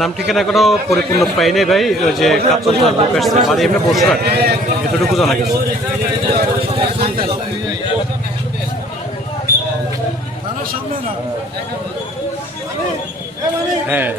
নাম ঠিকানা এখনো পরিপূর্ণ পাই নাই ভাই। ওই যে কাপড় লোক আসছে বাড়ি এমনি বসে এতটুকু জানা গেছে। হ্যাঁ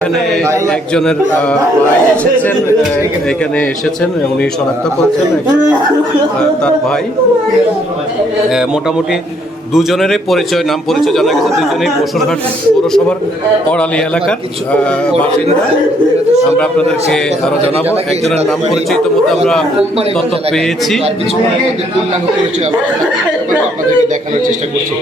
এখানে একজনের ভাই এসেছেন, এখানে এসেছেন, উনি শনাক্ত করেছেন তার ভাই। মোটামুটি দুজনেরই নাম পরিচয় জানা গেছে, দুজনেই বসুরহাট পৌরসভার কড়ালি এলাকার বাসিন্দা। আমরা আপনাদেরকে আরো জানাবো। একজনের নাম পরিচয় ইতিমধ্যে আমরা তথ্য পেয়েছি। আপনাদেরকে দেখানোর চেষ্টা করছি।